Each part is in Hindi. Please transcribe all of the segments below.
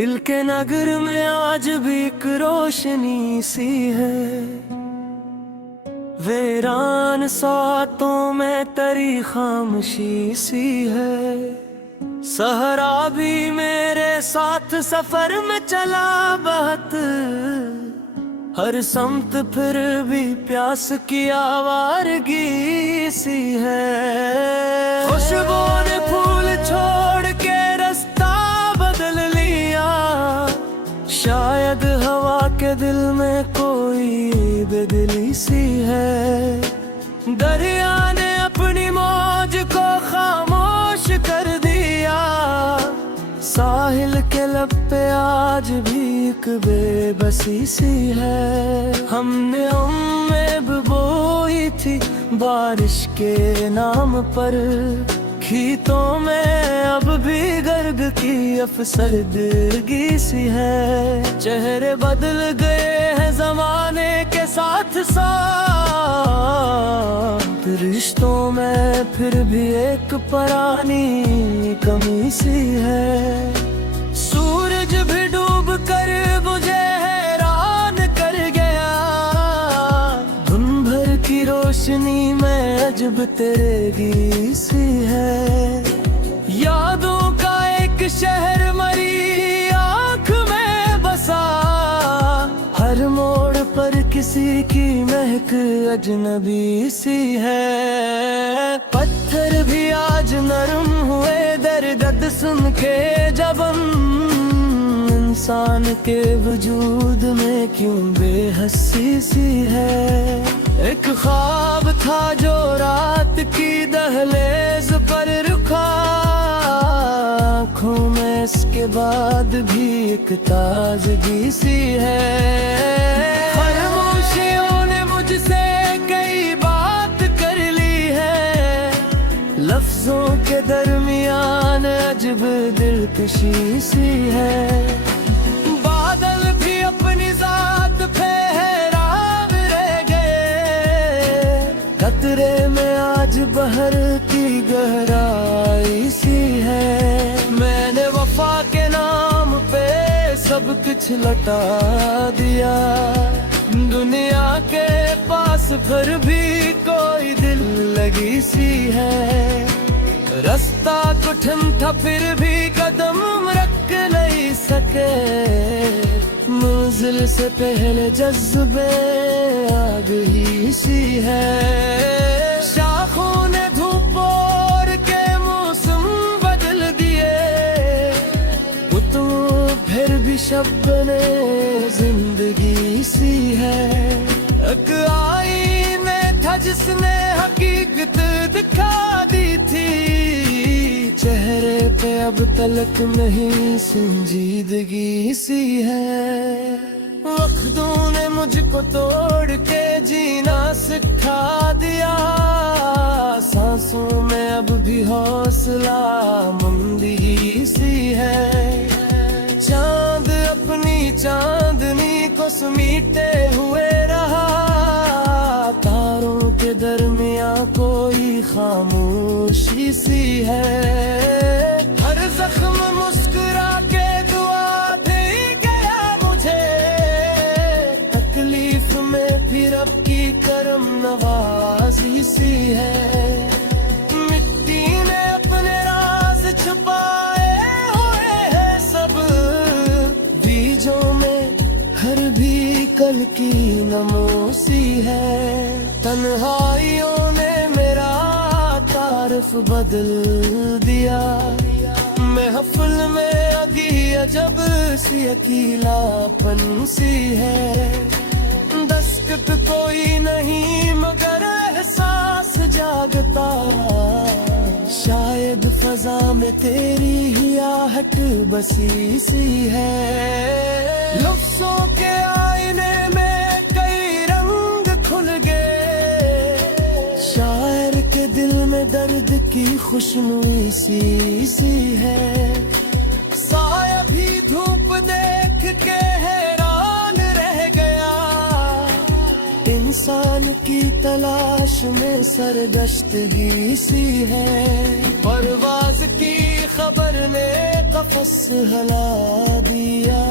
दिल के नगर में आज भी एक रोशनी सी है। वीरान सातों में तेरी खामोशी सी है। सहरा भी मेरे साथ सफर में चला बहत, हर समत फिर भी प्यास की आवारगी सी है। खुशबू ने फूल छोड़ के रास्ता बदल लिया, शायद हवा के दिल में कोई बेदिली सी है। दरिया ने अपनी मौज को खामोश कर दिया, साहिल के लब पे आज भी एक बेबसी सी है। हमने उम्मीद बोई थी बारिश के नाम पर, खेतों में अब भी गर्ग की अफसरदगी सी है। चेहरे बदल गए हैं जमाने के साथ साथ, रिश्तों में फिर भी एक पुरानी कमी सी है। सूरज भी डूब कर मुझे हैरान कर गया, धुन भर की रोशनी में अजब तेरेगी सी है। यादों का एक शहर मरी आँख में बसा, हर मोड़ पर किसी की महक अजनबी सी है। पत्थर भी आज नरम हुए दर्द सुन के, जब इंसान के वजूद में क्यों बेहसी सी है। एक ख्वाब था जो रात की दहलीज पर रुका, आँखों में इसके बाद भी एक ताजगी सी है। खामोशियों ने मुझसे कई बात कर ली है, लफ्जों के दरमियान अजब दिलकशी सी है। बादल भी अपनी जात पे हैरान रह गए, खतरे में आज बहर की गहराई सी है। मैंने वफा के नाम पे सब कुछ लौटा दिया, दुनिया के पास फिर भी कोई दिल लगी सी है। रास्ता कठिन था फिर भी कदम रख नहीं सके, मंजिल से पहले जज्बे आग ही सी है। शाखों ने धूप और के मौसम बदल दिए, तो फिर भी शब ने जिंदगी सी है। एक आईने था जिसने हकीकत दिखा दी थी, चेहरे पे अब तलक नहीं संजीदगी सी है। वक्तों ने मुझको तोड़ के जीना सिखा दिया, सांसों में अब भी हौसला मंदी सी है। चांद अपनी चांदनी को समीटे हुए रहा, तारों के दरमिया कोई खामोशी सी है। हर जख्म मुस्कुरा के दुआ दे गया मुझे, तकलीफ में फिर अब की करम नवाजी सी है। मिट्टी ने अपने राज छुपाए हुए हैं सब, बीजों में हर भी कल की नमोसी है। तन्हाइयों ने मेरा तारफ बदल दिया, महफिल में अगी अजब सी अकेलापन सी है। दस्तक कोई नहीं मगर एहसास जागता, शायद फजा में तेरी ही आहट बसी सी है। लफ्जों के आईने में कई रंग खुल गए, शायर के दिल में दर्द की खुशनुई सी है। साया भी धूप देख के हैरान रह गया, इन इंसान की तलाश में सरगश्त ही सी है। परवाज की खबर ने कफस हिला दिया,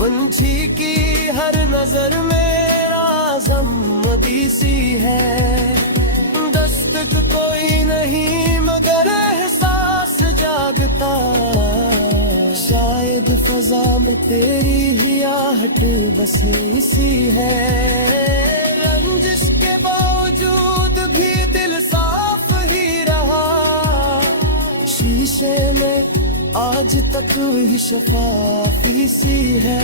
पंछी की हर नजर में आज़म सी है। दस्तक कोई नहीं मगर एहसास जागता, शायद फजा में तेरी ही आहट बसी सी है। रंजिश के बावजूद भी दिल साफ ही रहा, शीशे में आज तक वही शफाफी सी है।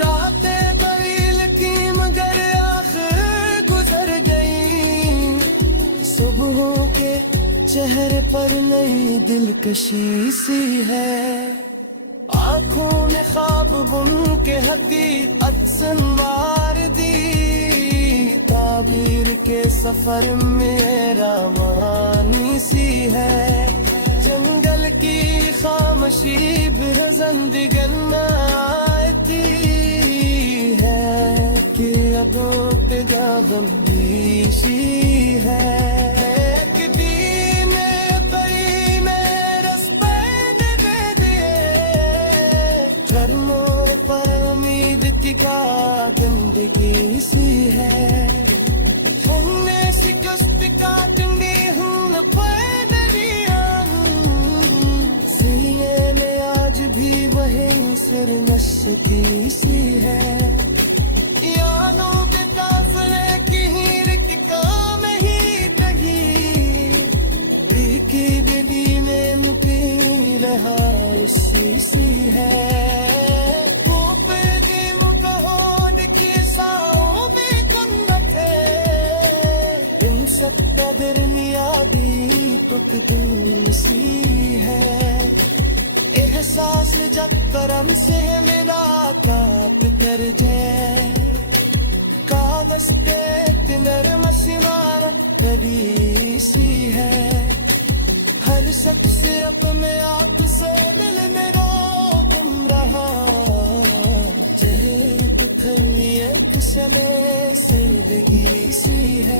रातें बरील की मगर आखिर गुजर गई, सुबहों के चेहरे पर नई दिलकशी सी है। आँखों में ख्वाब बुन के हकीकत संवार दी, ताबीर के सफर मेरा मानी सी है। जंगल की खामोशी बेरज़ंदिगन आती है कि अब गमगीशी है। गंदगी सी है, हमने शिकस्त काटनी हूँ पैदलिया, सीने में आज भी वही सरनश्की सी है। यानों के काफिले की हीर की काम ही कही, बीकी दिली में मुकी रहायशी सी है। दरमियादी तुक सी है। एहसास जब करम से मिला काट कर जाए, कागज पे नरम सिमार बड़ी सी है। हर शख्स अपने आप से दिल में रो गुम रहा, जहे पथलियत चले जिंदगी सी है।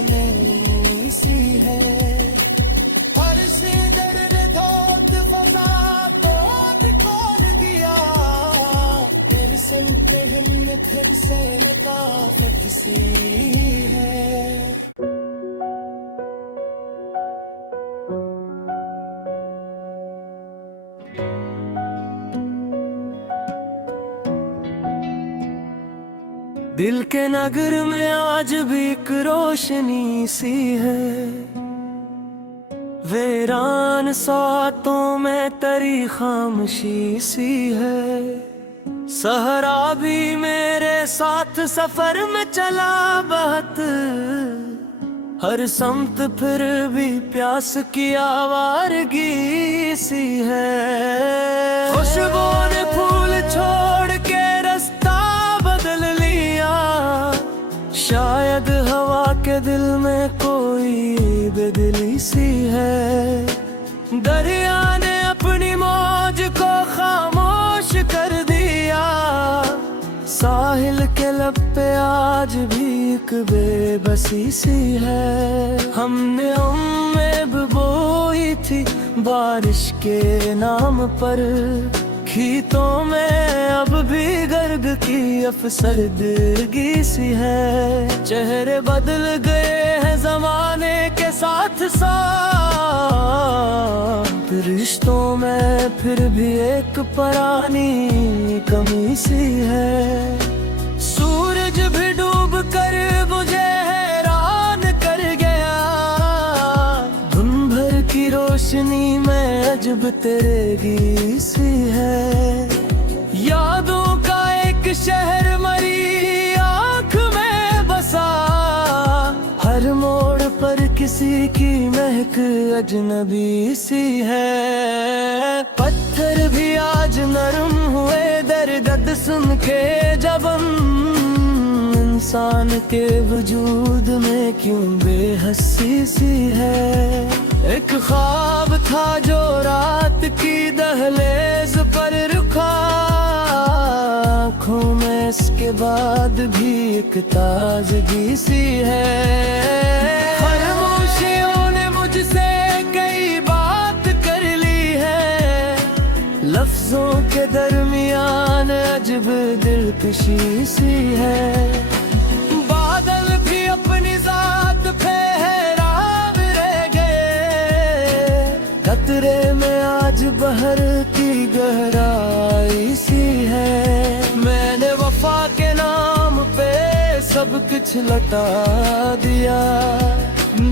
नहीं सी है, हर से दर्द धोत फजा तोड़ खोल दिया, फिर सुनते हिल फिर से लताफत सी है। दिल के नगर में आज भी एक रोशनी सी है। वीरान सातों में तरी खामोशी सी है। सहरा भी मेरे साथ सफर में चला बहत, हर समत फिर भी प्यास की आवारगी सी है। खुशबू ने फूल छोड़ के रास्ता बदल लिया, शायद हवा के दिल में कोई बेदिली सी है। दरिया ने अपनी मौज को खामोश कर दिया, साहिल के लब पे आज भी एक बेबसी सी है। हमने उम्मीद बोई थी बारिश के नाम पर, खेतों में अब भी गर्ग की अफसरदगी सी है। चेहरे बदल गए हैं जमाने के साथ साथ, रिश्तों में फिर भी एक पुरानी कमी सी है। सूरज भी डूब कर मुझे हैरान कर गया, धुन भर की रोशनी में अजब तेरेगी सी है। यादों का एक शहर मरी आँख में बसा, हर मोड़ मोड़ पर किसी की महक अजनबी सी है। पत्थर भी आज नरम हुए दर्द सुन के जब इंसान के वजूद में क्यों बेहसी सी है। एक ख्वाब था जो रात की दहलीज पर रुका, आँखों में इसके बाद भी एक ताजगी सी है। खामोशियों ने मुझसे कई बात कर ली है, लफ्जों के दरमियान अजब दिलकशी सी है। बादल भी अपनी जात पे हैरान रह गए, कतरे में आज बहर की गहराई सी है। मैंने वफा के नाम पे सब कुछ लौटा दिया,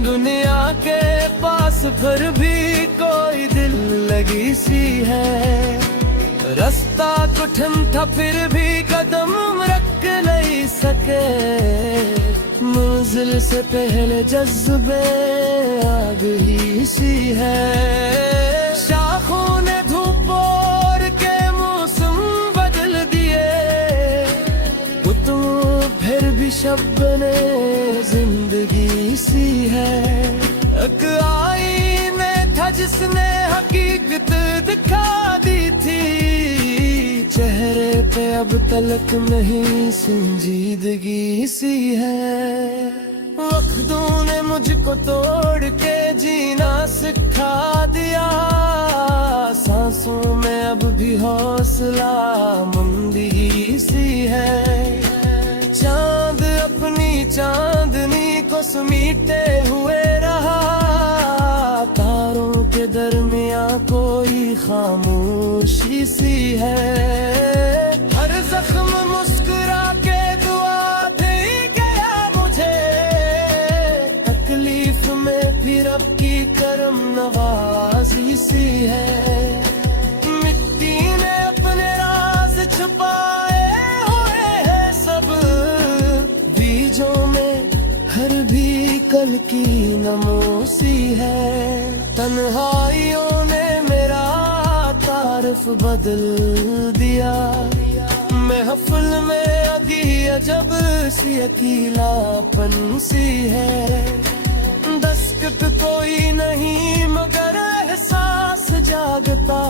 दुनिया के पास फिर भी कोई दिल लगी सी है। रास्ता कठिन था फिर भी कदम रख नहीं सके, मंजिल से पहले जज्बे आग ही सी है। शाखों ने धूप और के मौसम बदल दिए, तुम फिर भी शब ने जिंदगी सी है। एक आईने था जिसने हकीकत दिखा दी थी, चेहरे पे अब तलक नहीं संजीदगी सी है। वक्तों ने मुझको तोड़ के जीना सिखा दिया, सांसों में अब भी हौसला मंदी सी है। चांद अपनी चांदनी को समीटे हुए रहा, तारों के दरमियां कोई खामोशी सी है। हर जख्म मुस्कुरा के दुआ दे गया मुझे, तकलीफ में फिर अब की करम नवाजी सी है। मिट्टी ने अपने राज छुपाए हुए हैं सब, बीजों में हर भी कल की नमोसी है। तन्हाइयों ने मेरा तारफ बदल दिया, महफिल में अगी अजब सी अकेलापन सी है। दस्तक कोई नहीं मगर एहसास जागता,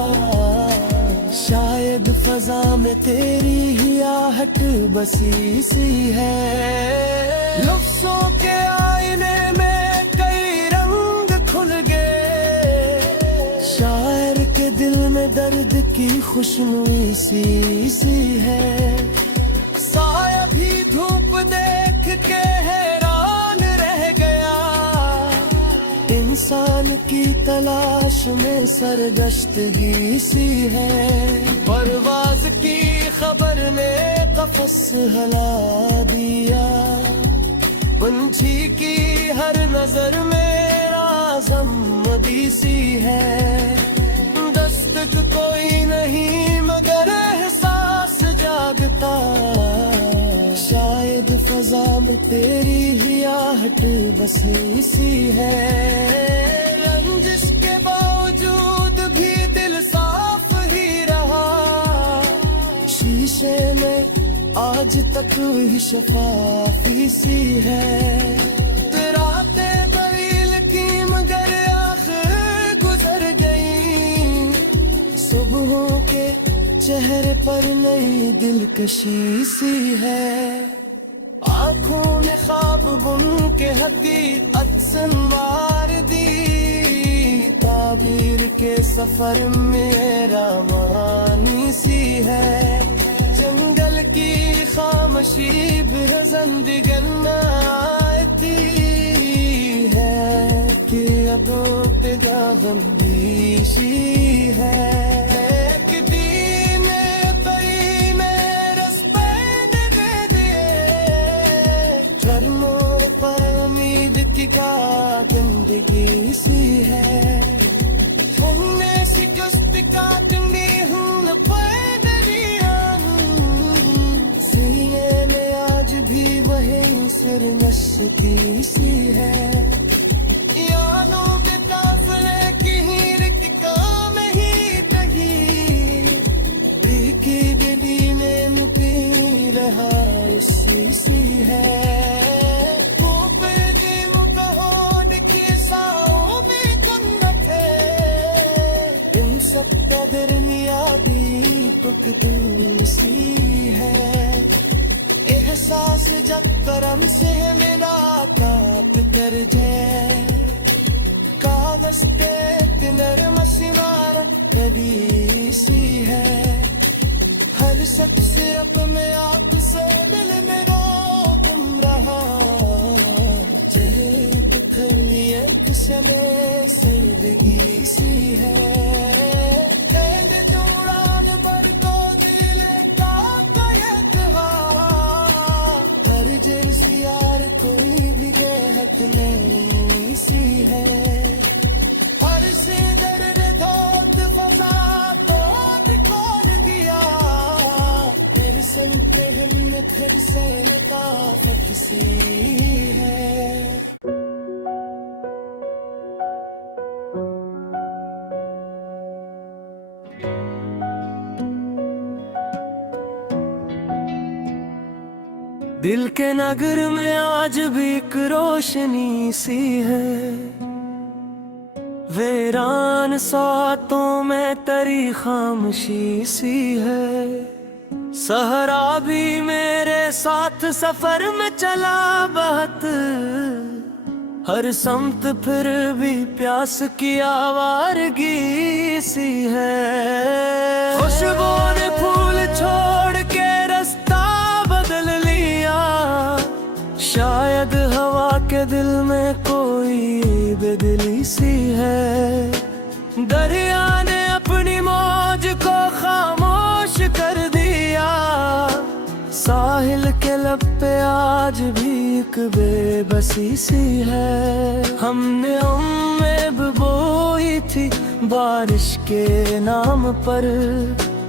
शायद फजा में तेरी ही आहट बसी सी है। लफ्जों के आईने में कई रंग खुल गए, शायर के दिल में दर्द की खुशनुई सी है। साया भी धूप देख के हैरान रह गया, इंसान की तलाश में सरगश्तगी सी है। परवाज की खबर ने कफस हिला दिया, पंछी की हर नजर में राज़मदी सी है। दस्तक कोई नहीं मगर एहसास जागता, शायद फजा में तेरी ही आहट बसी सी है। रंजिश के बावजूद भी दिल साफ ही रहा, शीशे में आज तक वही शफाफी सी है। रातें तवील की मगर आखिर गुजर गई, सुबहों के चेहरे पर नई दिलकशी सी है। आँखों में ख्वाब बुन के हकीकत संवार दी, ताबीर के सफर मेरा मानी सी है। जंगल की खामोशी बिरजंदिगन आती है कि अब पेगाबंदीशी है। एक दीन बड़ी में रस्ते दे दिए, कर्मों पर उम्मीद की का जिंदगी सी है। हमने शिकस्त काटनी हूँ सीने में आज भी वही सिर नस्ती सी है। सांस जब करम से मिला कांप कर जाए कागज पे नरम सिनारत कड़ी सी है हर शख्स अपने आप से दिल में रो गुम रहा चेहरे पे खली एक समय जिंदगी सी है कैद दौरान पर तो दिल का कयत हर जैसी यार कोई भी बेहद नहीं सी है हर से दर्द धोत फसा तो खोल दिया फिर संग पहले फिर से लताफत सी है दिल के नगर में आज भी एक रोशनी सी है वीरान सातों में तरी खामोशी सी है सहरा भी मेरे साथ सफर में चला बहत हर समत फिर भी प्यास की आवारगी सी है खुशबू ने फूल छोड़ के रास्ता बदल लिया शायद हवा के दिल में कोई बेदिली सी है दरिया ने अपनी मौज को खामोश कर दिया साहिल के लब पे आज भी एक बेबसी सी है हमने उम्मीद बोई थी बारिश के नाम पर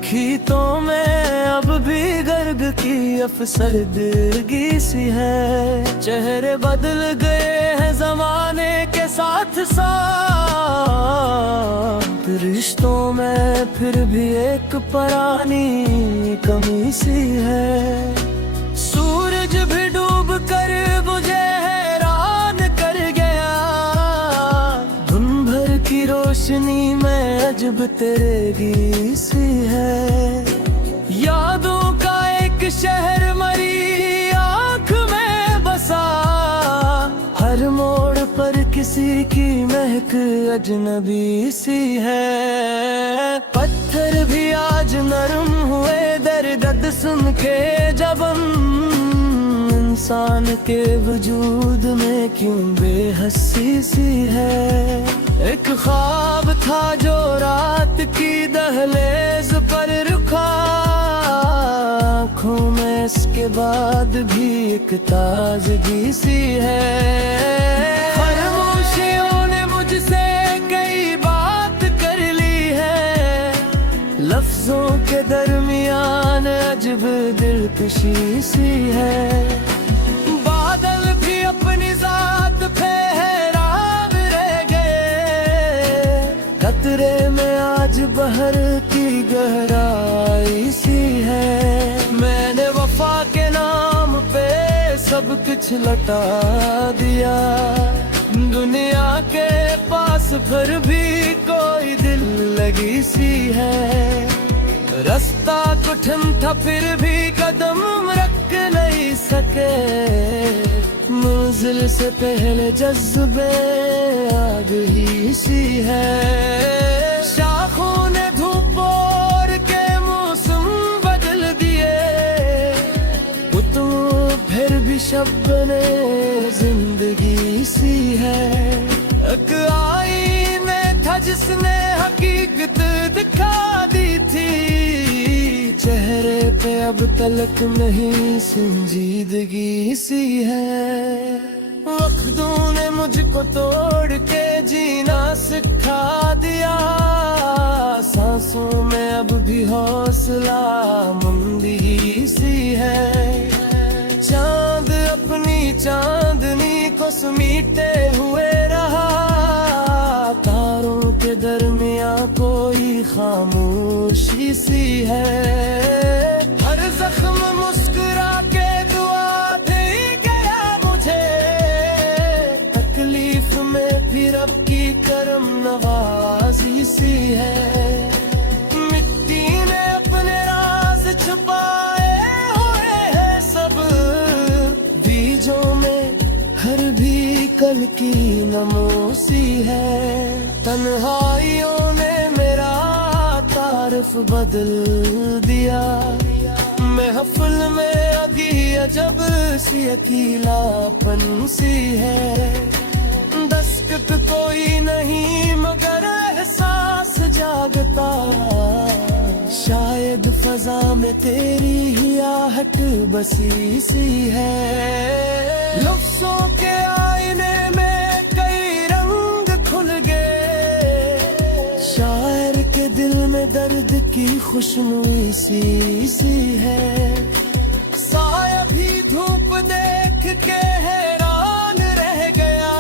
खीतों में अब भी गर्ग की अफसरदगी सी है चेहरे बदल गए हैं जमाने के साथ साथ रिश्तों में फिर भी एक पुरानी कमी सी है सूरज भी डूब कर मुझे हैरान कर गया धुन भर की रोशनी में अजब तेरेगी सी है यादों का एक शहर मरी आँख में बसा हर मोड़ पर किसी की महक अजनबी सी है पत्थर भी आज नरम हुए दर्द सुन के जब इंसान के वजूद में क्यों बेहसी सी है एक ख्वाब था जो रात की दहलीज पर रुका आँखों में इसके बाद भी एक ताजगी सी है खामोशियों ने मुझसे कई बात कर ली है लफ्जों के दरमियान अजब दिलकशी सी है बादल भी अपनी जात पे हैरान रह गए खतरे में आज बहर की गहराई सी है मैंने वफा के नाम पे सब कुछ लौटा दिया दुनिया के पास फिर भी कोई दिल लगी सी है रास्ता कठिन था फिर भी कदम रख नहीं सके मंजिल से पहले जज्बे आग ही सी है शाखों ने धूप और के मौसम बदल दिए तुम फिर भी शब ने जिंदगी सी है एक आईने था जिसने हकीकत दिखा दी थी चेहरे पे अब तलक नहीं संजीदगी सी है वक्तों ने मुझको तोड़ के जीना सिखा दिया सांसों में अब भी हौसला मंदी सी है चांद अपनी चांदनी को समीटे हुए रहा तारों के दरमिया कोई खामोशी सी है हर जख्म मुस्कुरा के दुआ दे गया मुझे तकलीफ में फिर अब की करम नवाजी सी है मिट्टी ने अपने राज छुपाए हुए हैं सब जंगल की नमोसी है। तन्हाइयों ने मेरा तारफ बदल दिया। महफिल में अभी अजब सी अकेलापन सी है। दस्तक कोई नहीं मगर एहसास जागता। शायद फजा में तेरी ही आहट बसी सी है। लफ्ज़ों के आईने में कई रंग खुल गए। शायर के दिल में दर्द की खुशनुई सी है। साया भी धूप देख के हैरान रह गया।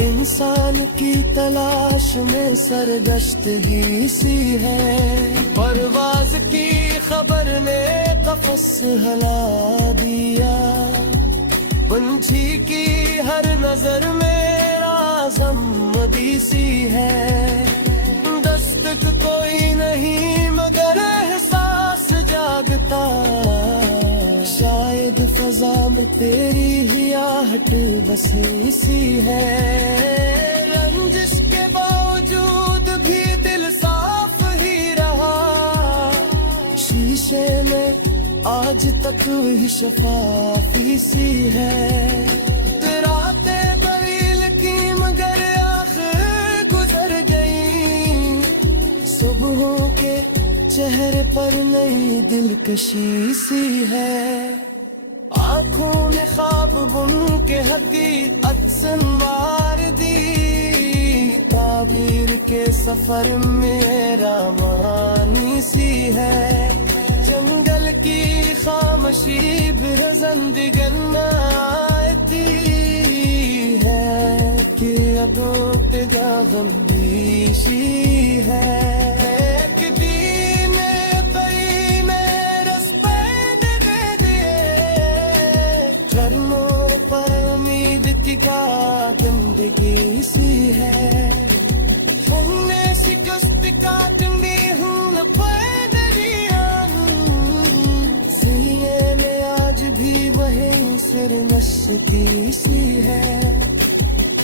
इंसान की तलाश में सरगश्तगी सी है। परवाज़ की खबर ने कफ़स हिला दिया। पंछी की हर नजर में आज़मदी सी है। दस्तक कोई नहीं मगर एहसास जागता। शायद फजा में तेरी ही आहट बसी सी है। रंजिश के बावजूद भी दिल साफ ही रहा। शीशे में आज तक वही शफाफी सी है। रातें बरील की मगर आखिर गुजर गई। सुबहों के चेहरे पर नई दिलकशी सी है। आँखों में ख्वाब बुन के हकीकत संवार दी। ताबीर के सफर मेरा मानी सी है। जंगल की खामोशी बिरज़ंदिगन आती है कि अब गमगीशी है। एक दिन कई मेरस पैन दे दिए। कर्मों पर उम्मीद की क्या गंदगी सी है। हमने शिकस्त काटनी हूँ सिर मस्ती सी है।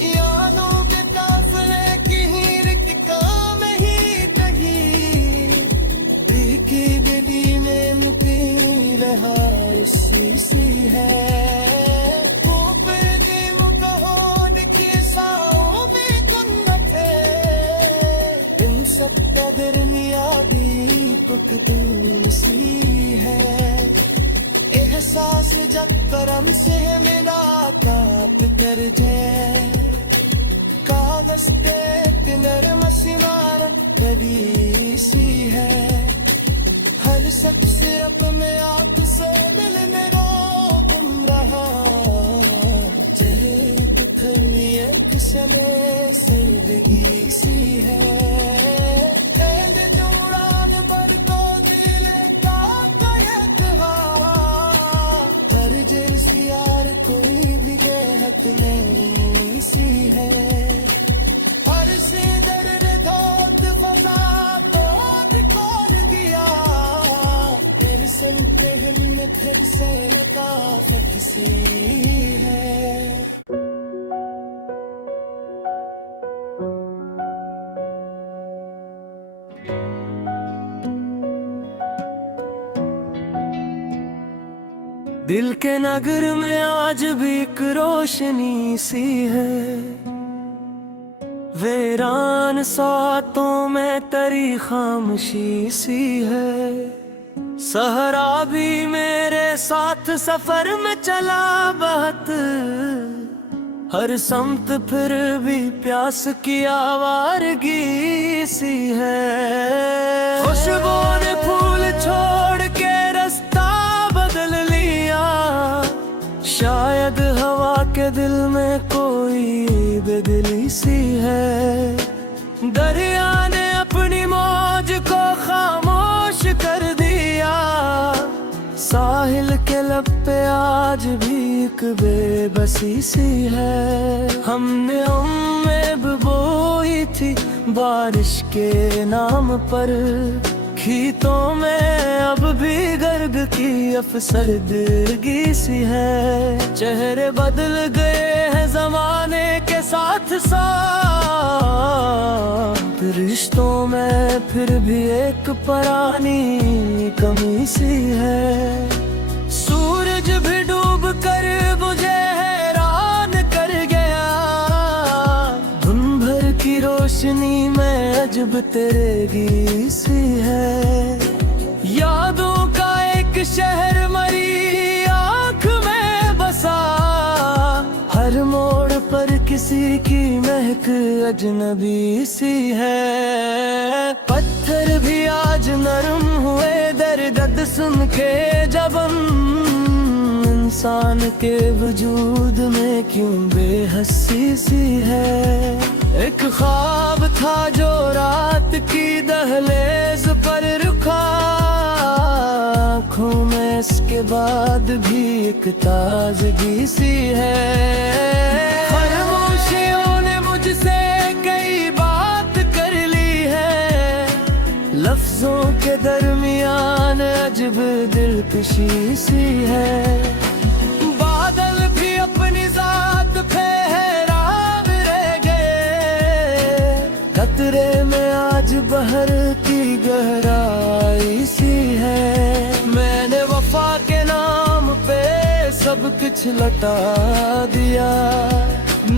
यानों के काफिले की रिक्का में ही टही। देखी दीदी ने मुझे रहा इसी सी है। ऊपर की मुकहोद की साओं में कुन्नत है। इन सब कदर नियादी तुक दिल सी है। एहसास जब करम से मुलाकात कर जाए। कागज पे नरम सिमारत बड़ी सी है। हर शख्स अपने आप से मिलने रोक रहा। चेहरे पथरी एक समय जिंदगी सी है। कोई भी देहत नहीं सी है। हर से दर्द धोत फजा तोड़ खोल दिया। फिर सुनते हिल फिर से लताफत सी है। दिल के नगर में आज भी एक रोशनी सी है। वीरान सातों में तरी खामोशी सी है। सहरा भी मेरे साथ सफर में चला बहत। हर समत फिर भी प्यास की आवारगी सी है। खुशबू ने फूल छोड़ के रास्ता बदल लिया। शायद हवा के दिल में कोई बेदिली सी है। दरिया ने अपनी मौज को खामोश कर दिया। साहिल के लब पे आज भी एक बेबसी सी है। हमने उम्मीद बोई थी बारिश के नाम पर। खीतों में अब भी गर्ग की अफसरदगी सी है। चेहरे बदल गए हैं जमाने के साथ साथ, रिश्तों में फिर भी एक पुरानी कमी सी है। सूरज भी डूब कर मुझे हैरान कर गया, धुन भर की रोशनी में अजब तेरेगी सी है। यादों का एक शहर मरी आँख में बसा, हर मोड़ पर किसी की महक अजनबी सी है। पत्थर भी आज नरम हुए दर्द सुन के, जब इंसान के वजूद में क्यों बेहसी सी है। एक ख्वाब था जो रात की दहलीज पर रुका, आँखों में इसके बाद भी एक ताजगी सी है। खामोशियों ने मुझसे कई बात कर ली है, लफ्जों के दरमियान अजब दिलकशी सी है। बादल भी अपनी जात पे हैरान रह गए, कतरे में आज बहर की गहराई सी है। मैंने वफा के नाम पे सब कुछ लौटा दिया,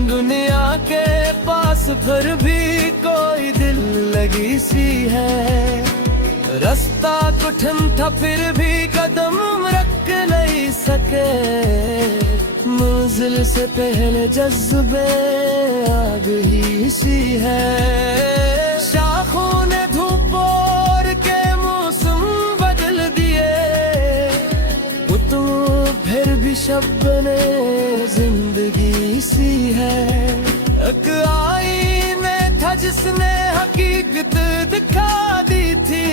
दुनिया के पास फिर भी कोई दिल लगी सी है। रास्ता कठिन था फिर भी कदम रख नहीं सके, मंजिल से पहले जज्बे आग ही सी है। शाखों ने धूप और के मौसम बदल दिए, तो फिर भी शब ने जिंदगी सी है। एक आईने था जिसने हकीकत दिखा दी थी,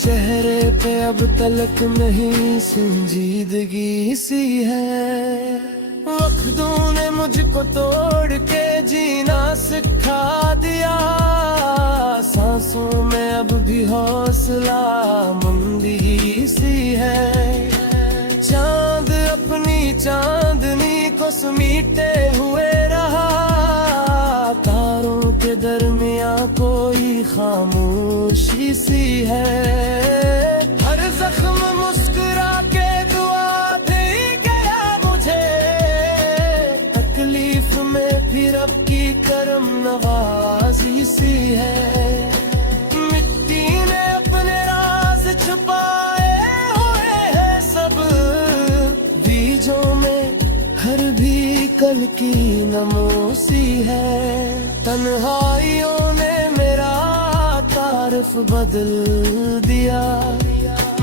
चेहरे पे अब तलक नहीं संजीदगी सी है। वक्तों ने मुझको तोड़ के जीना सिखा दिया, सांसों में अब भी हौसला मंदी सी है। चांद अपनी चांदनी को समीटे हुए रहा, तारों के दरमियां कोई खामोशी सी है। हर जख्म मुस्कुरा के दुआ दे गया मुझे, तकलीफ में फिर अब की करम नवाजी सी है। मिट्टी ने अपने राज छुपाए हुए हैं सब, बीजों में हर भी कल की नमोसी है। तन्हाइयों ने मेरा तारफ बदल दिया,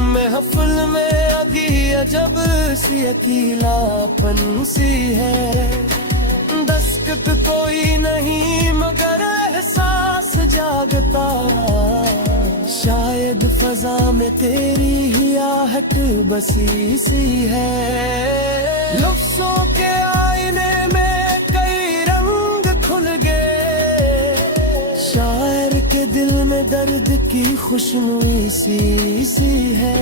महफिल में अगी अजब सी अकेलापन सी है। दस्तक कोई नहीं मगर एहसास जागता, शायद फजा में तेरी ही आहट बसी सी है। लफ्जों के आईने में कई रंग खुल गए, शायर के दिल में दर्द की खुशनुई सी है।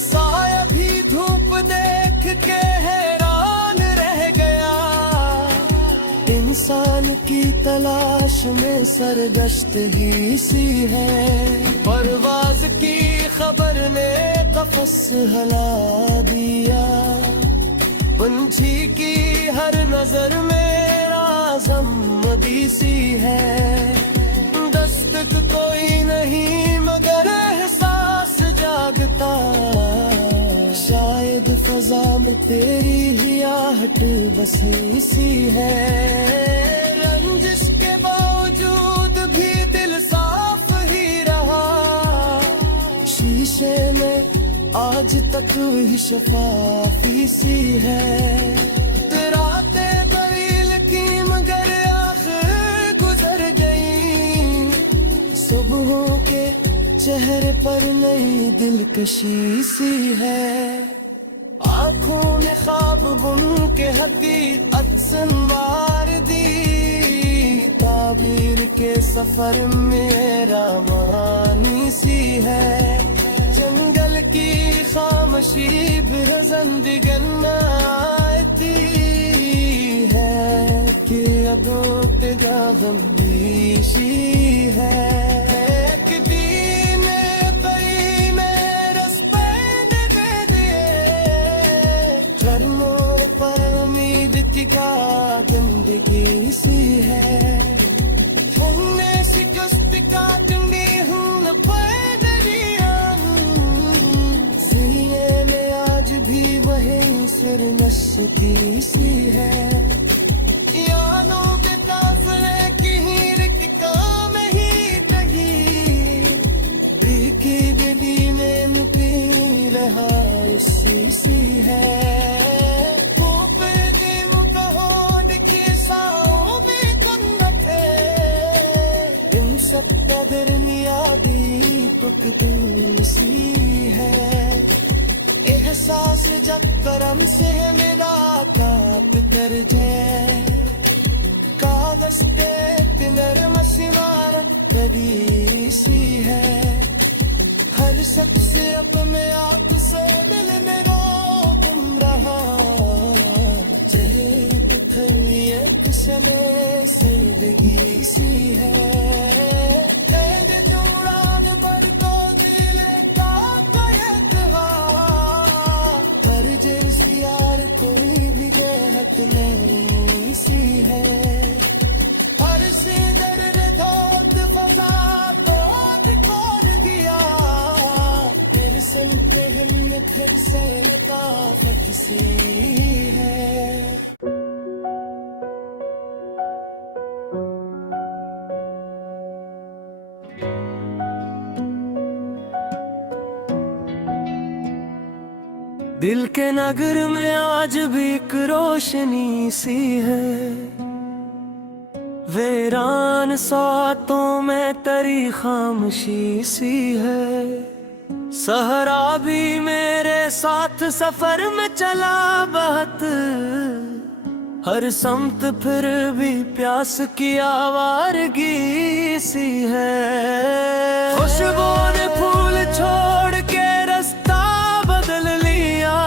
साया भी धूप देख के हैरान रह गया, इंसान की तलाश में सरगश्त ही सी है। परवाज की खबर ने कफस हिला दिया, पंछी की हर नजर में राज़मदी सी है। दस्तक कोई नहीं मगर एहसास जागता, शायद फजा में तेरी ही आहट बसी सी है। रंजिश के बावजूद भी दिल साफ ही रहा, शीशे में आज तक वही शफाफी सी है। रातें बरील की मगर आखिर गुजर गई, सुबहों के चेहरे पर नई दिलकशी सी है। आँखों में ख्वाब बुन के हकीकत संवार दी, ताबीर के सफर में रामानी सी खामोशी भी जिंदगी आती है कि अब गम बीशी है। एक दिन कई मेरे दे दिए कर्मों पर उम्मीद की का जिंदगी सी है। हमने शिकस्त काटनी हूँ पैदरिया सीने में आज भी वही सिर नशती सी है। यानों के काफिले की हीर की काम ही कही बीकी दिली में पी रहा इसी सी है। सी है एहसास जब करम से मिला काप कर जाए कागज पे नरम सिमार करी सी है। हर शख्स अपने आप से दिल में रोक रहा जहे पथरी एक समय जिंदगी सी है। नहीं सी है हर से दर्द धोत फसा तो खोल दिया फिर सुनते हिल फिर से लताफत सी है। दिल के नगर में आज भी एक रोशनी सी है। वीरान सातों में तरी खामोशी सी है। सहरा भी मेरे साथ सफर में चला बहत हर समत फिर भी प्यास की आवारगी सी है। खुशबू ने फूल छोड़ के रास्ता बदल लिया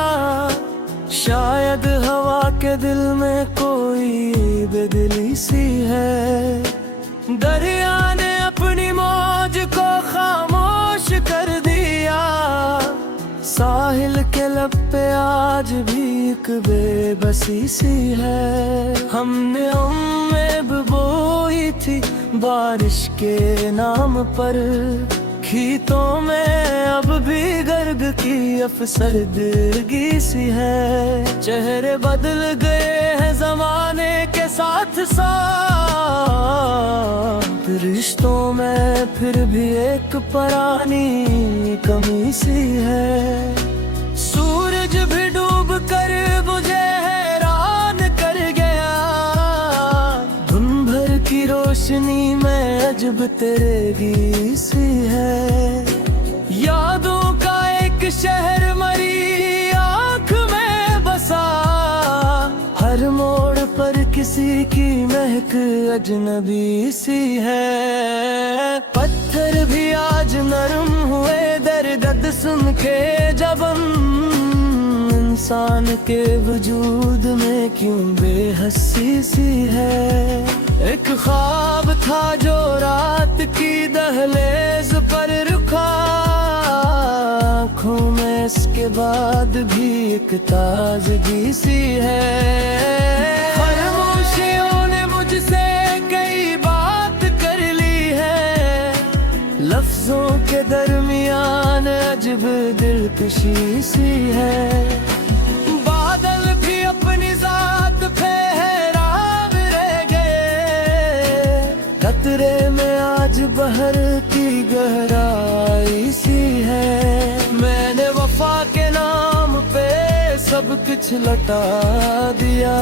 शायद हवा के दिल में कोई बेदिली सी है। दरिया ने अपनी मौज को खामोश कर दिया साहिल के लब पे आज भी एक बेबसी सी है। हमने उम्मीद बोई थी बारिश के नाम पर खेतों में अब भी गर्ग की अफसरदगी सी है। चेहरे बदल गए हैं जमाने के साथ साथ रिश्तों में फिर भी एक पुरानी कमी सी है। सूरज भी डूब कर मुझे हैरान कर गया धुन भर की रोशनी में अजब तेरेगी सी है। यादों का एक शहर मरी आँख में बसा हर मोड़ पर किसी की महक अजनबी सी है। पत्थर भी आज नरम हुए दर्द सुन के जब इंसान के वजूद में क्यों बेहसी सी है। एक ख्वाब था जो रात की दहलीज पर रुका आँखों में इसके बाद भी एक ताजगी सी है। खामोशियों ने मुझसे कई बात कर ली है लफ्जों के दरमियान अजब दिलकशी सी है। बादल भी अपनी जात पे हैरान रह गए कतरे में आज बहर की गहराई सी है। मैंने वफा के नाम पे सब कुछ लौटा दिया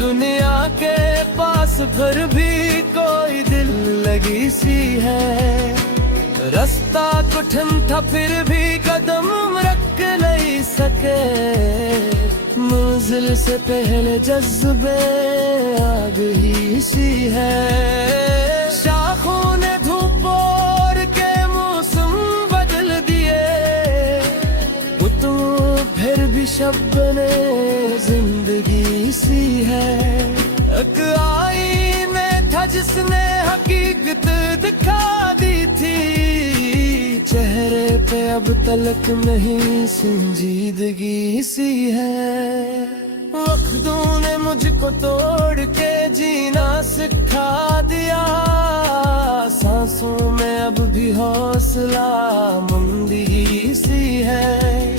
दुनिया के पास फिर भी कोई दिल लगी सी है। रास्ता कठिन था फिर भी कदम रख नहीं सके मंजिल से पहले जज्बे आग ही सी है। शाखों ने धूप और के मौसम बदल दिए अब तलक नहीं संजीदगी सी है। वक्तों ने मुझको तोड़ के जीना सिखा दिया, सांसों में अब भी हौसला मंदी सी है।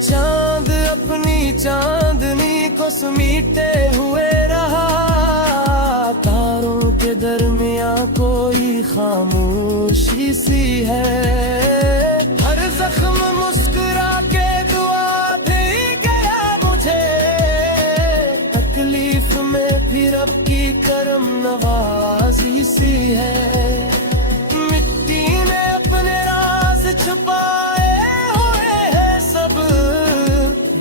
चांद अपनी चांदनी को समीटे हुए रहा, तारों के दरमियां कोई खामोशी सी है। हर जख्म मुस्कुरा के दुआ दे गया मुझे, तकलीफ में फिर अब की करम नवाजी सी है। मिट्टी ने अपने राज छुपाए हुए हैं सब,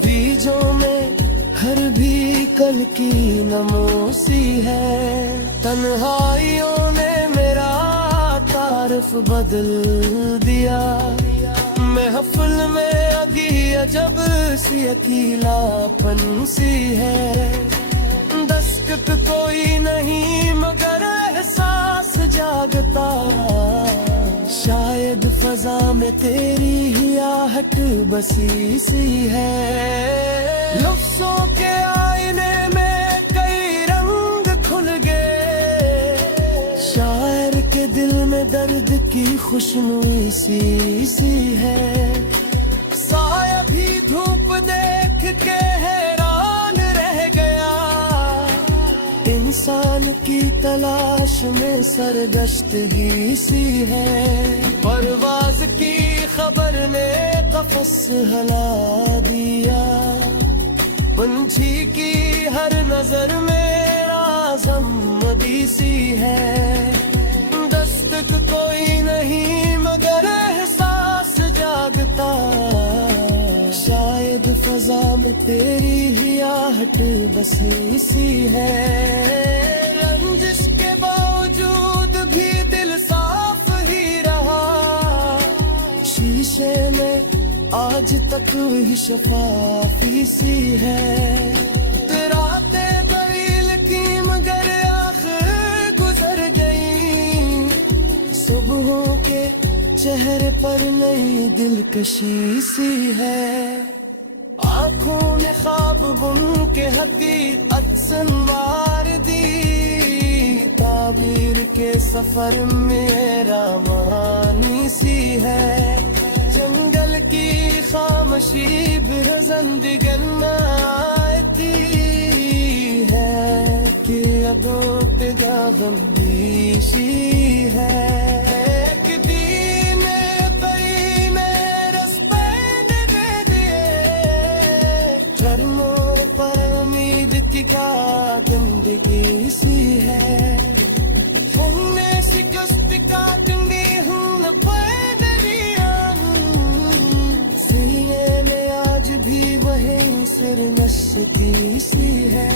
बीजों में हर भी कल की नमोसी है। तन्हाइयों ने मेरा तारफ बदल दिया, महफिल में अगी अजब सी अकेलापन सी है। दस्तक कोई नहीं मगर एहसास जागता, शायद फजा में तेरी ही आहट बसी सी है। लफ्ज़ों के आईने में कई रंग खुल गए, शायर के दिल में दर्द की खुशनुई सी है। साया भी धूप देख के हैरान रह गया, इंसान की तलाश में सरगश्तगी सी है। परवाज की खबर ने कफस हिला दिया, पंछी की हर नजर में आज़मदी सी है। दस्तक कोई नहीं मगर एहसास जागता, शायद फजा में तेरी ही आहट बसी सी है। रंजिश के बावजूद भी दिल साफ ही रहा, शीशे में आज तक वही शफाफी सी है। रातें बरील की मगर आखिर गुजर गई, सुबहों के चेहरे पर नई दिलकशी सी है। आँखों ने ख्वाब बुन के हकीकत संवार दी, ताबीर के सफर मेरा मानी सी है। जंगल की खामोशी बिरजंदिगन आती है कि अब गमगीशी है। एक दिन परी में रस्ते दे दिए, चरमों पर उम्मीद की क्या गंदगी सी है। उन्हें शिकस्त का टंडी हूँ न भी वही सिर मस्ती सी है।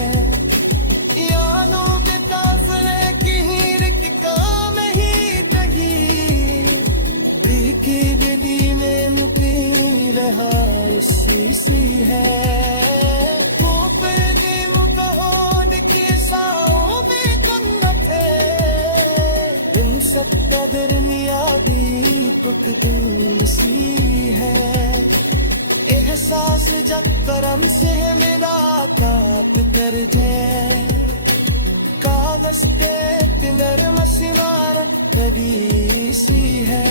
यानों के काफले की हीर की काम ही टगी, बीकी बिदी में मुकी रहा सी है। ऊपर की मुकहोड की साओं में कन्नत है, इन सब का दरमियादी तुक सी है। एहसास जब करम से मुलाकात कर जाए, कागज पे नरम सिनार लगी सी है।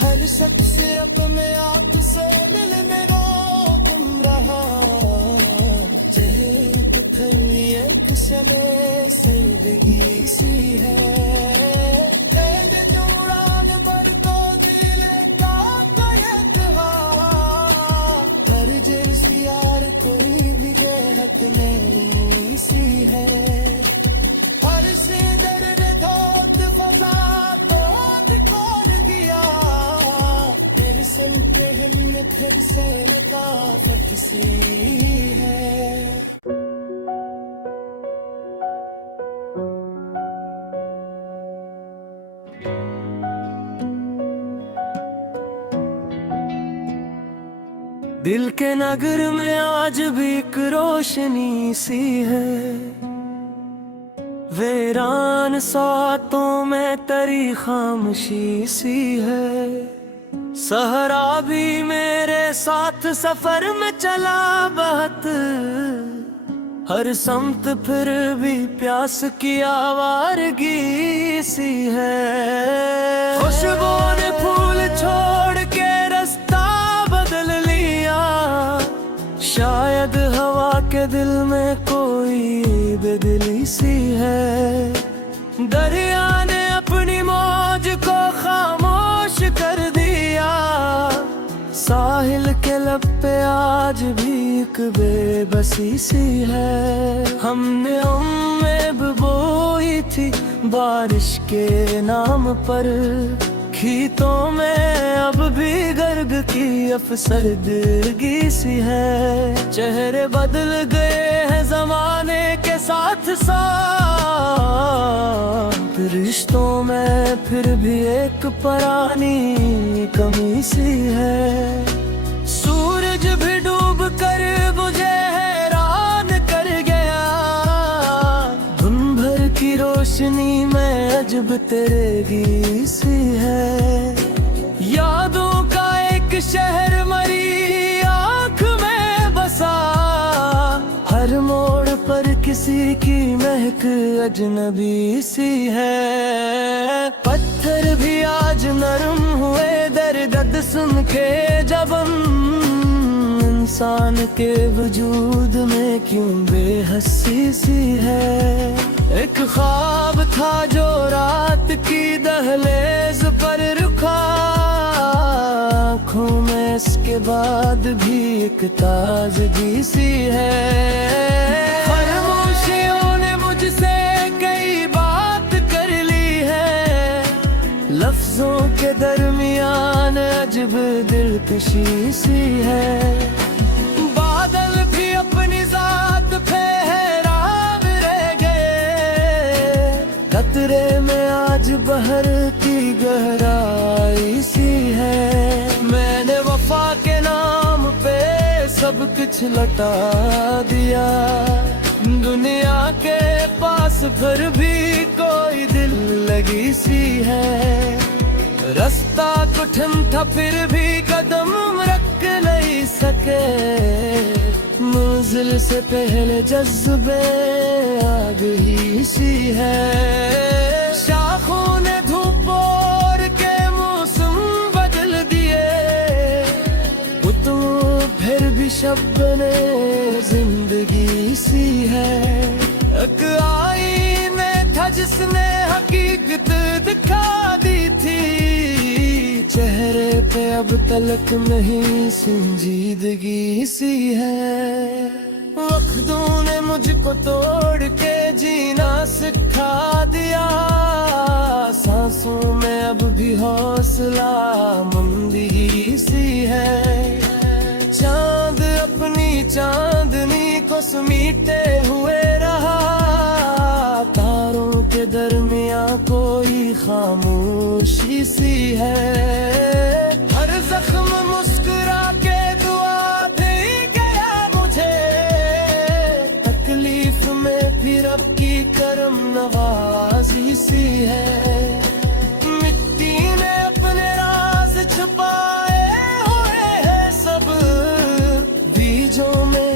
हर शख्स अपने आप से मिलने को गुम रहा, जहे पुथली एक समय जिंदगी सी है। नहीं सी है। हर से दर्द धोत फजा बहुत खोल दिया, फिर सन के हिल फिर से नकाफत सी है। दिल के नगर में आज भी एक रोशनी सी है, वीरान सातों में तेरी खामोशी सी है। सहरा भी मेरे साथ सफर में चला बहत, हर समत फिर भी प्यास की आवारगी सी है। खुशबू ने फूल छोड़ के रास्ता बदल लिया, शायद हवा के दिल में कोई बेदिली सी है। दरिया ने अपनी मौज को खामोश कर दिया, साहिल के लब पे आज भी एक बेबसी सी है। हमने उम्मीद बोई थी बारिश के नाम पर, खेतों में अब भी गर्ग की अफसरदगी सी है। चेहरे बदल गए हैं जमाने के साथ साथ, रिश्तों में फिर भी एक पुरानी कमी सी है। सूरज भी डूब कर मुझे हैरान कर गया, धुन भर की रोशनी में अजब तेरेगी सी है। यादों का एक शहर मरी आँख में बसा, हर मोड़ पर किसी की महक अजनबी सी है। पत्थर भी आज नरम हुए दर्द सुन के, जब इंसान के वजूद में क्यों बेहसी सी है। एक ख्वाब था जो रात की दहलीज पर रुका, आँखों में इसके बाद भी एक ताजगी सी है। खामोशियों ने मुझसे कई बात कर ली है, लफ्जों के दरमियान अजब दिलकशी सी है। बादल भी अपनी जात पे हैरान रह गए, खतरे में आज बहर की गहराई सी है। मैंने वफा के नाम पे सब कुछ लौटा दिया, दुनिया के पास फिर भी कोई दिल लगी सी है। रास्ता कठिन था फिर भी कदम रख नहीं सके, मंजिल से पहले जज्बे आग ही सी है। शाखों ने धूप और के मौसम बदल दिए, फिर भी शब्द ने जिंदगी सी है। एक आईने था जिसने हकीकत दिखा दी थी, चेहरे पे अब तलक नहीं संजीदगी सी है। वक्तों ने मुझको तोड़ के जीना सिखा दिया, सांसों में अब भी हौसला मंदी सी है। चांद अपनी चांदनी को समीटे हुए रहा, तारों के दरमियां कोई खामोशी सी है। हर जख्म मुस्कुरा के दुआ दे गया मुझे, तकलीफ में फिर अब की करम नवाजी सी है। मिट्टी ने अपने राज छुपाए हुए हैं सब, बीजों में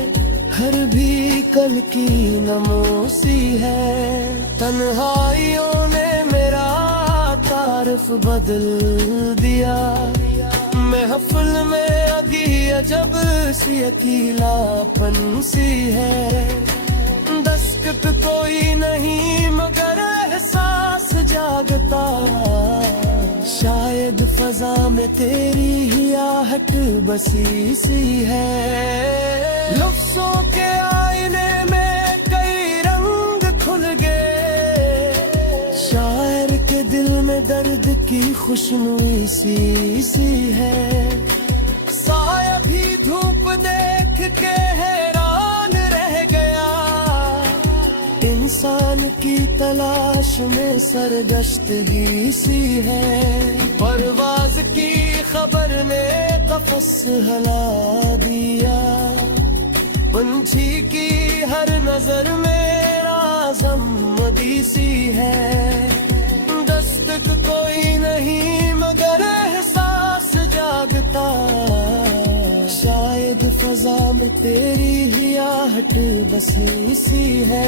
हर भी कल की नमोसी है। तन्हाइयों ने मेरा तारफ बदल दिया, महफिल में अगी अजब सी अकेलापन सी है। दस्तक कोई नहीं मगर एहसास जागता, शायद फजा में तेरी ही आहट बसी सी है। लफ्जों के आईने में कई रंग खुल गए, शायर के दिल में दर्द की खुशनुई सी है। साया भी धूप देख के हैरान रह गया, इंसान की तलाश में सरगश्तगी सी है। परवाज की खबर ने कफस हिला दिया, पंछी की हर नजर में राज़मदी सी है। दस्तक कोई नहीं मगर एहसास जा तेरी ही आहट बसी सी है।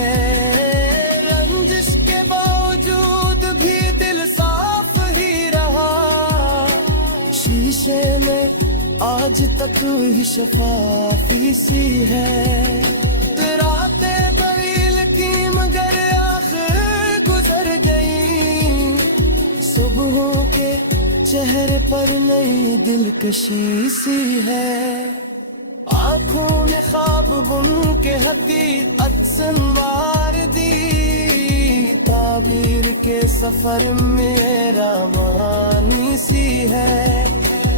रंजिश के बावजूद भी दिल साफ ही रहा, शीशे में आज तक वही शफाफी सी है। रातें तवील की मगर आखिर गुजर गई, सुबहों के चेहरे पर नई दिलकशी सी है। आँखों में ख्वाब बुन के हकीकत संवार दी, ताबीर के सफर मेरा मानी सी है।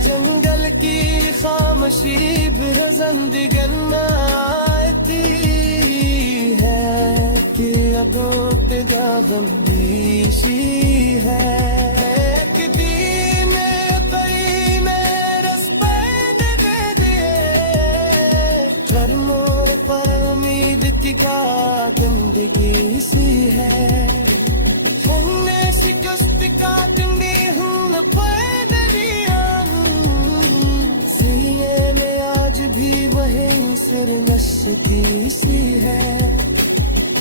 जंगल की खामोशी बिरजंदिगन में आती है कि अब इब्तिदा बंदीशी है। क्या जिंदगी सी है, हमने शिकस्त काटनी हम पैदलियां, सीने में आज भी वही सिर नशती सी है।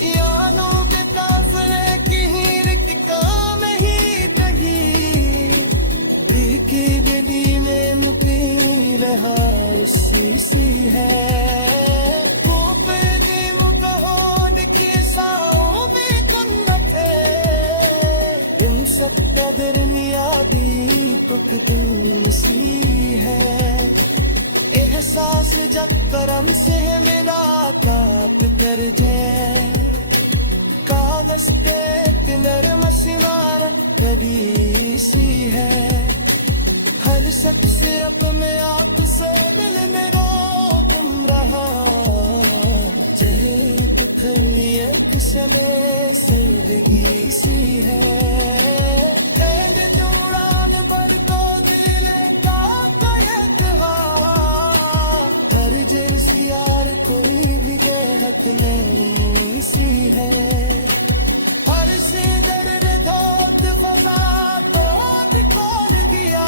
यानों के काफिले की रिक्का में ही कही, बीकी बिदी में मुपी रहा इसी सी है। दरमियादी तुक दिल सी है, एहसास जब करम से मिला काप कर जाए। कागज पे नरम नदी सी है, हर शख्स अपने आप से दिल में रोकम रहा। जहे पत्थर एक समय जिंदगी सी है। सी है हर से दर्द धोत फजा तो खोल गया,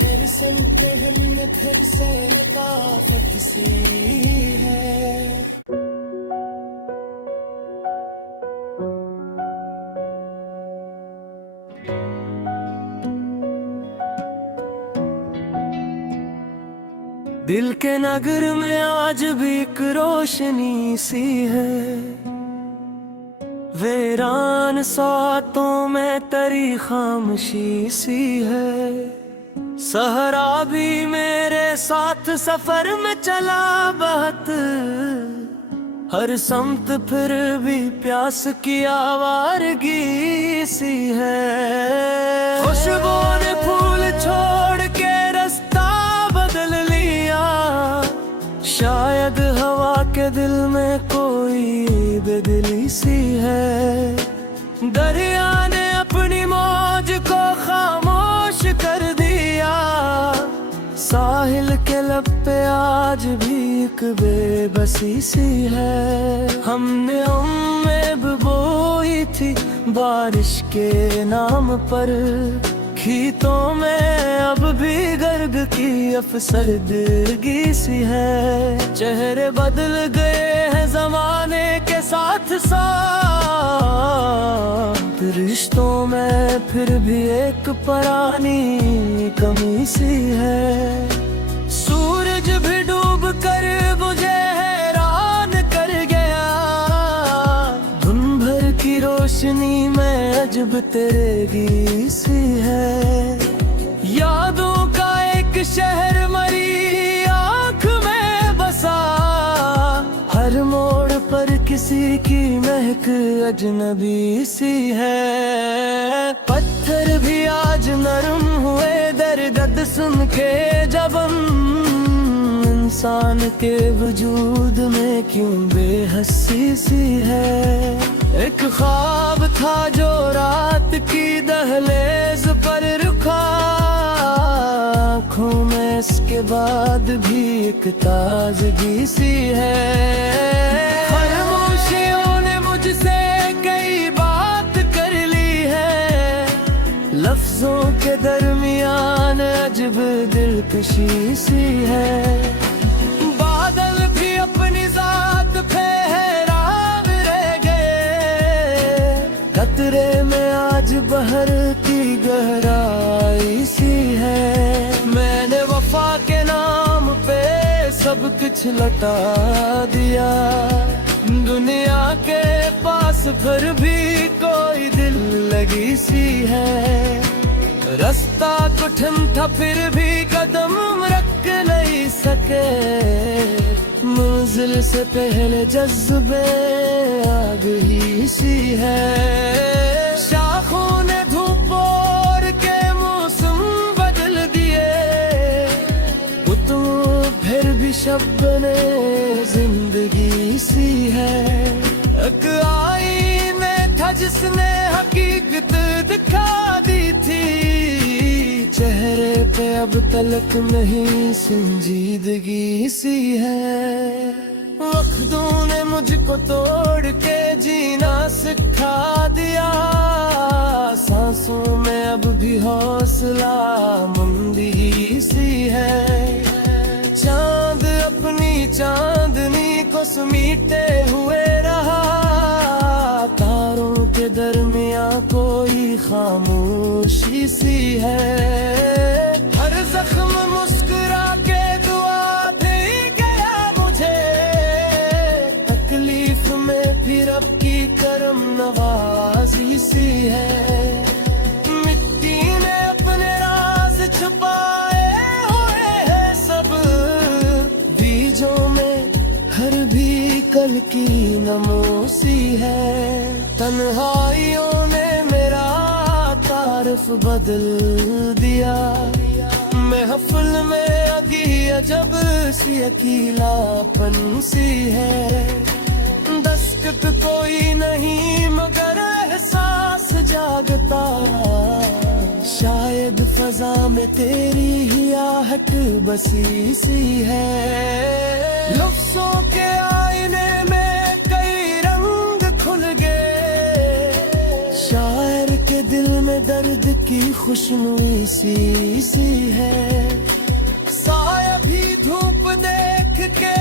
फिर सुन के दिल में फिर से ताकत सी है। दिल के नगर में आज भी एक रोशनी सी है, वीरान सातों में तरी खामोशी सी है। सहरा भी मेरे साथ सफर में चला बहत, हर समत फिर भी प्यास की आवारगी सी है। खुशबू ने फूल छोड़ के रास्ता बदल लिया, शायद हवा के दिल में कोई बेदिली सी है। दरिया ने अपनी मौज को खामोश कर दिया, साहिल के लब पे आज भी एक बेबसी सी है। हमने उम्मीद बोई थी बारिश के नाम पर, खीतों में अब भी गर्ग की अफसरदगी सी है। चेहरे बदल गए हैं जमाने के साथ साथ, रिश्तों में फिर भी एक पुरानी कमी सी है। सूरज भी डूब कर मुझे हैरान कर गया, धुन भर की रोशनी में अजब तेरेगी सी है। यादों का एक शहर मरी आँख में बसा, हर मोड़ पर किसी की महक अजनबी सी है। पत्थर भी आज नरम हुए दर्द सुन के जब इंसान के वजूद में क्यों बेहसी सी है। एक ख्वाब था जो रात की दहलीज पर रुका, आँखों में इसके बाद भी एक ताजगी सी है। खामोशियों ने मुझसे कई बात कर ली है, लफ्जों के दरमियान अजब दिलकशी सी है। बादल कहर की गहराई सी है। मैंने वफा के नाम पे सब कुछ लौटा दिया, दुनिया के पास फिर भी कोई दिल लगी सी है। रास्ता कठिन था फिर भी कदम रख नहीं सके, मंजिल से पहले जज्बे आग ही सी है। शाखों ने धूप और के मौसम बदल दिए, तुम फिर भी शब्द ने जिंदगी सी है। एक आईने था जिसने हकीकत दिखा दी थी, चेहरे पे अब तलक नहीं संजीदगी सी है। वक्तों ने मुझको तोड़ के जीना सिखा दिया, सांसों में अब भी हौसला मंदी सी है। चांद अपनी चांदनी को समीटे हुए रहा, तारों के दरमिया कोई खामोशी सी है। हर जख्म मुस्कुरा के दुआ दे गया मुझे, तकलीफ में फिर अब की करम नवाजी सी है। मिट्टी ने अपने राज छुपाए हुए हैं सब, बीजों में हर भी कल की नमोसी है। तन्हाइयों ने मेरा तारफ बदल दिया, महफिल में अगी अजब सी अकेलापन सी है। दस्तक कोई नहीं मगर एहसास जागता, शायद फजा में तेरी ही आहट बसी सी है। लफ्ज़ों के आईने में कई रंग खुल गए, शायर के दिल में दर्द की खुशनुई सी है। साया भी धूप देख के